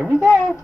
Here we go.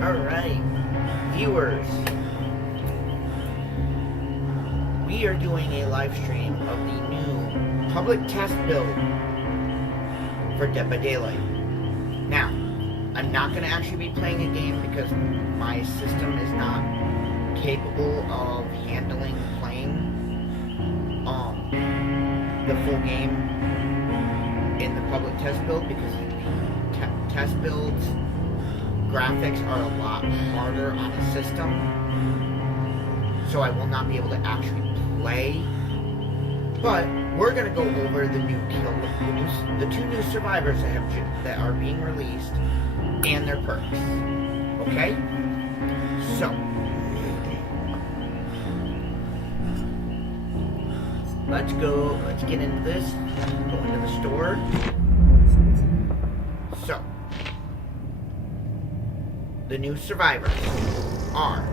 Alright, viewers, we are doing a live stream of the new public test build for Dead by Daylight. Now, I'm not going to actually be playing a game because my system is not capable of handling playing the full game in the public test build, because the test builds graphics are a lot harder on the system, so I will not be able to actually play. But we're gonna go over the two new survivors that are being released and their perks. Okay, so let's get into this. Go into the store. So the new survivors are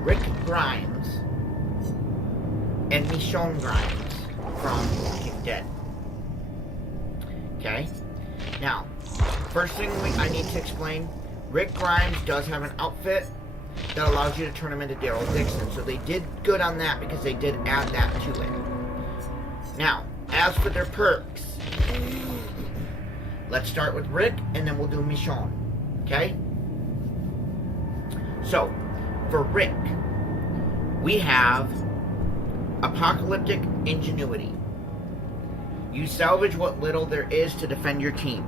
Rick Grimes and Michonne Grimes from Walking Dead. Okay? Now, first thing I need to explain, Rick Grimes does have an outfit that allows you to turn him into Daryl Dixon, so they did good on that because they did add that to it. Now, as for their perks, let's start with Rick and then we'll do Michonne. Okay? So, for Rick, we have Apocalyptic Ingenuity. You salvage what little there is to defend your team.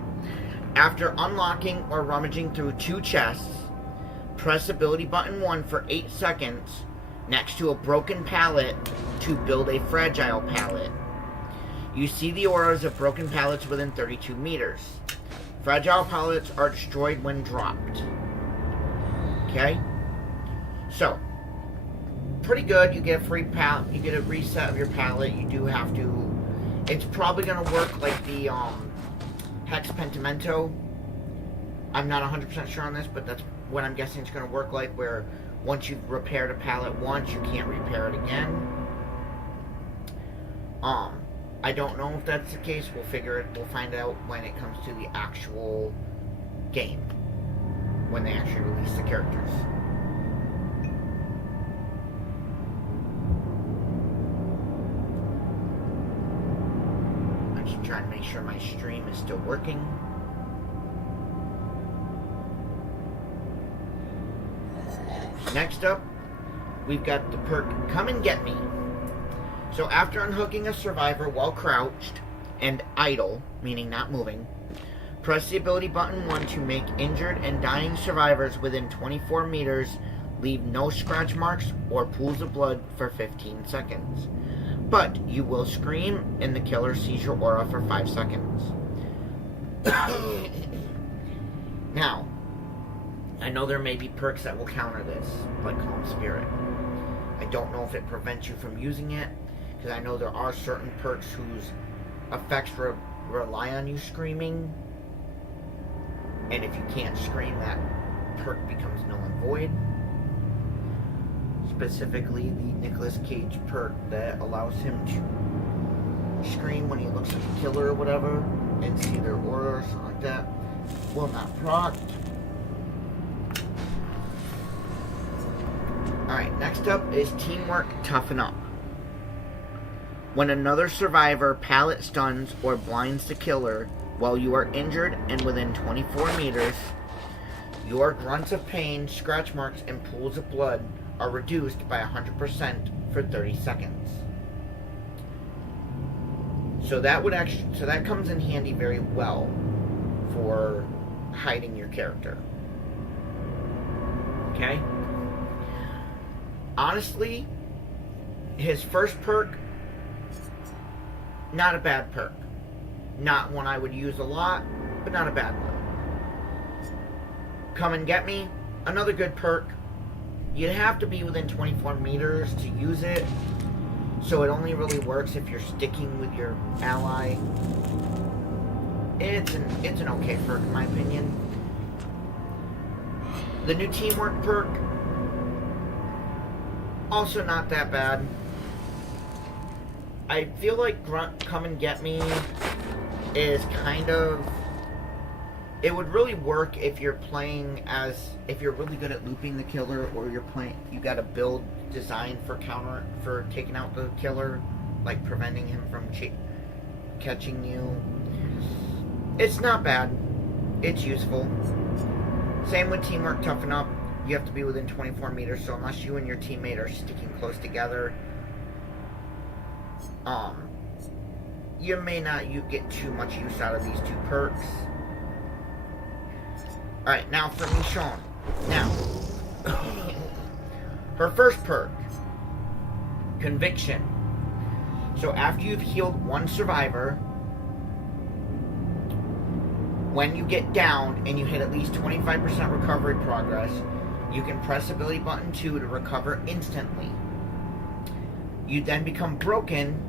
After unlocking or rummaging through 2 chests, press ability button 1 for 8 seconds next to a broken pallet to build a fragile pallet. You see the auras of broken pallets within 32 meters. Fragile pallets are destroyed when dropped. Okay? So, pretty good. You get a free pallet. You get a reset of your pallet. You do have to... It's probably going to work like the Hex Pentimento. I'm not 100% sure on this, but that's what I'm guessing it's going to work like, where Once you've repaired a pallet once, you can't repair it again. I don't know if that's the case. We'll find out when it comes to the actual game. When they actually release the characters. I'm just trying to make sure my stream is still working. Next up, we've got the perk Come and Get Me. So after unhooking a survivor while crouched and idle, meaning not moving, press the ability button 1 to make injured and dying survivors within 24 meters leave no scratch marks or pools of blood for 15 seconds. But you will scream and the killer sees your aura for 5 seconds. Now, I know there may be perks that will counter this, like Calm Spirit. I don't know if it prevents you from using it, because I know there are certain perks whose effects rely on you screaming, and if you can't scream, that perk becomes null and void. Specifically, the Nicolas Cage perk that allows him to scream when he looks at the killer or whatever, and see their aura or something like that, will not proc. Alright, next up is Teamwork Toughen Up. When another survivor pallet stuns or blinds the killer while you are injured and within 24 meters, your grunts of pain, scratch marks, and pools of blood are reduced by 100% for 30 seconds. So that comes in handy very well for hiding your character. Okay? Honestly, his first perk, not a bad perk. Not one I would use a lot, but not a bad one. Come and Get Me, another good perk. You'd have to be within 24 meters to use it, so it only really works if you're sticking with your ally. It's an okay perk in my opinion. The new Teamwork perk, also not that bad. I feel like Come and Get Me is kind of... It would really work if you're playing as... If you're really good at looping the killer, or you got a build designed for taking out the killer, like preventing him from catching you. It's not bad. It's useful. Same with Teamwork Toughen Up. You have to be within 24 meters, so unless you and your teammate are sticking close together, you may not get too much use out of these two perks. Alright, now for Michonne. Now, her first perk, Conviction. So after you've healed one survivor, when you get down and you hit at least 25% recovery progress, you can press ability button 2 to recover instantly. You then become broken,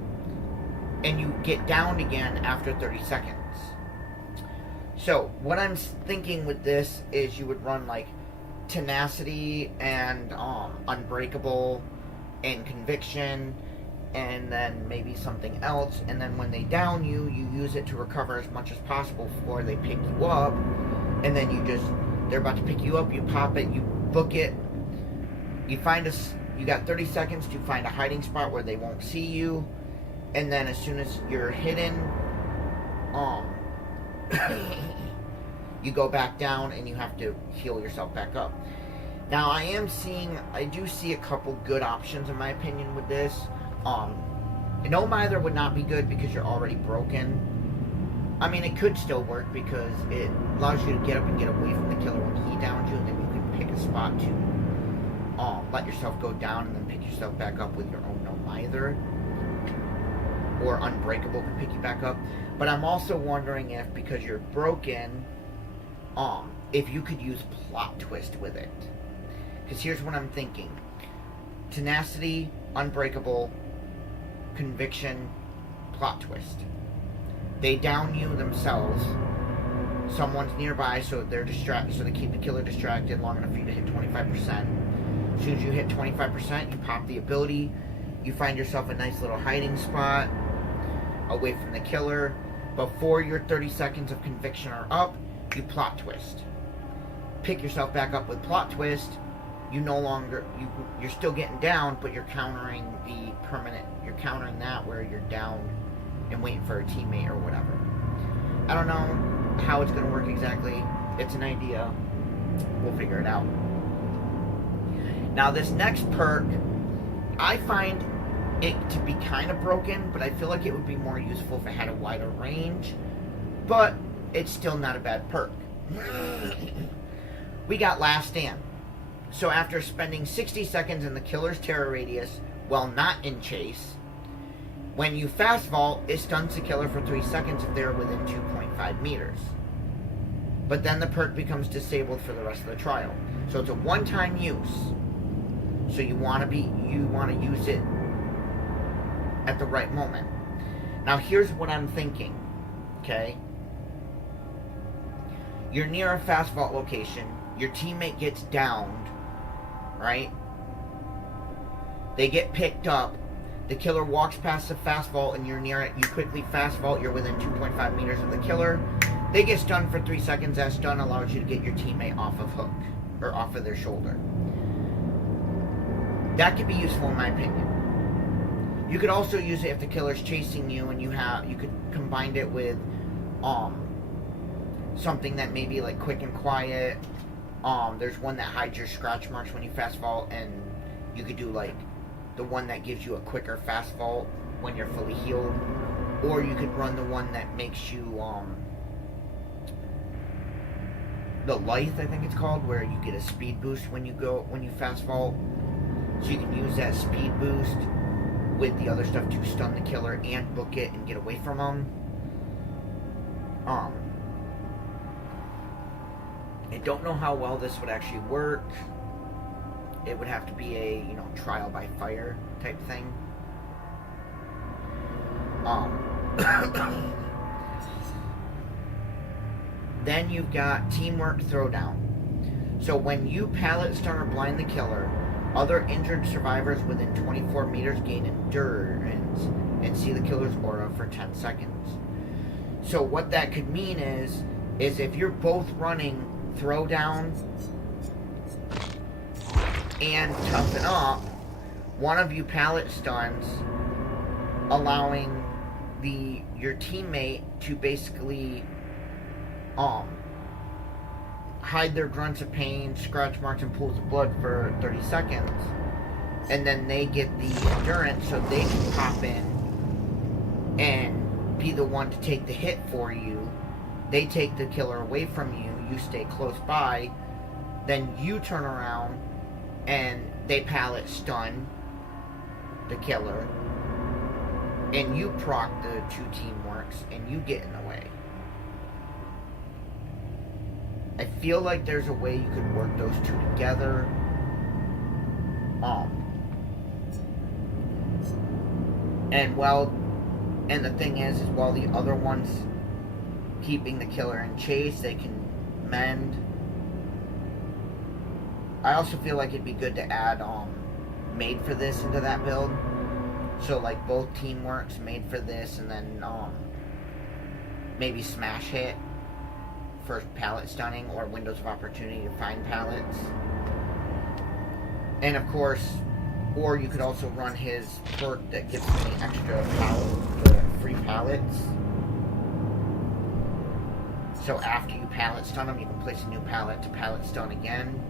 and you get down again after 30 seconds. So, what I'm thinking with this is you would run like Tenacity and Unbreakable and Conviction, and then maybe something else, and then when they down you, you use it to recover as much as possible before they pick you up, and then they're about to pick you up, you pop it, you book it, you got 30 seconds to find a hiding spot where they won't see you, and then as soon as you're hidden, you go back down and you have to heal yourself back up. Now I do see a couple good options in my opinion with this. No Mither would not be good because you're already broken. I mean, it could still work because it allows you to get up and get away from the killer when he downs you, and then you can pick a spot to let yourself go down and then pick yourself back up with your own No Mither. Or Unbreakable can pick you back up. But I'm also wondering if, because you're broken, if you could use Plot Twist with it. Because here's what I'm thinking. Tenacity, Unbreakable, Conviction, Plot Twist. They down you themselves. Someone's nearby, so they're distracted, so they keep the killer distracted long enough for you to hit 25%. As soon as you hit 25%, you pop the ability. You find yourself a nice little hiding spot away from the killer. Before your 30 seconds of conviction are up, you plot twist. Pick yourself back up with plot twist. You no longer, you're still getting down, but you're countering the permanent, you're countering that where you're down and waiting for a teammate or whatever. I don't know how it's going to work exactly. It's an idea. We'll figure it out. Now this next perk, I find it to be kind of broken, but I feel like it would be more useful if it had a wider range. But it's still not a bad perk. We got Last Stand. So after spending 60 seconds in the killer's terror radius while not in chase, when you fast vault, it stuns the killer for 3 seconds if they're within 2.5 meters. But then the perk becomes disabled for the rest of the trial. So it's a one-time use. So you want to use it at the right moment. Now here's what I'm thinking. Okay? You're near a fast vault location. Your teammate gets downed. Right? They get picked up. The killer walks past the fast vault and you're near it. You quickly fast vault. You're within 2.5 meters of the killer. They get stunned for 3 seconds. That stun allows you to get your teammate off of hook. Or off of their shoulder. That could be useful in my opinion. You could also use it if the killer's chasing you and you could combine it with something that may be like quick and quiet. There's one that hides your scratch marks when you fast vault, and you could do like the one that gives you a quicker fast vault when you're fully healed, or you could run the one that makes you the Lithe, I think it's called, where you get a speed boost when you fast vault. So you can use that speed boost with the other stuff to stun the killer and book it and get away from them. I don't know how well this would actually work. It would have to be a, trial by fire type thing. Then you've got Teamwork Throwdown. So when you pallet stun or blind the killer, other injured survivors within 24 meters gain endurance and see the killer's aura for 10 seconds. So what that could mean is if you're both running Throwdown and Toughen Up, one of you pallet stuns, allowing your teammate to basically hide their grunts of pain, scratch marks, and pools of blood for 30 seconds. And then they get the endurance so they can pop in and be the one to take the hit for you. They take the killer away from you. You stay close by. Then you turn around and they pallet stun the killer. And you proc the 2 teamworks and you get in the way. I feel like there's a way you could work those 2 together. And the thing is while the other one's keeping the killer in chase, they can mend. I also feel like it'd be good to add made for this into that build. So like both teamworks made for this, and then maybe smash hit for pallet stunning, or windows of opportunity to find pallets. And of course, or you could also run his perk that gives me extra free pallets. So after you pallet stun him, you can place a new pallet to pallet stun again.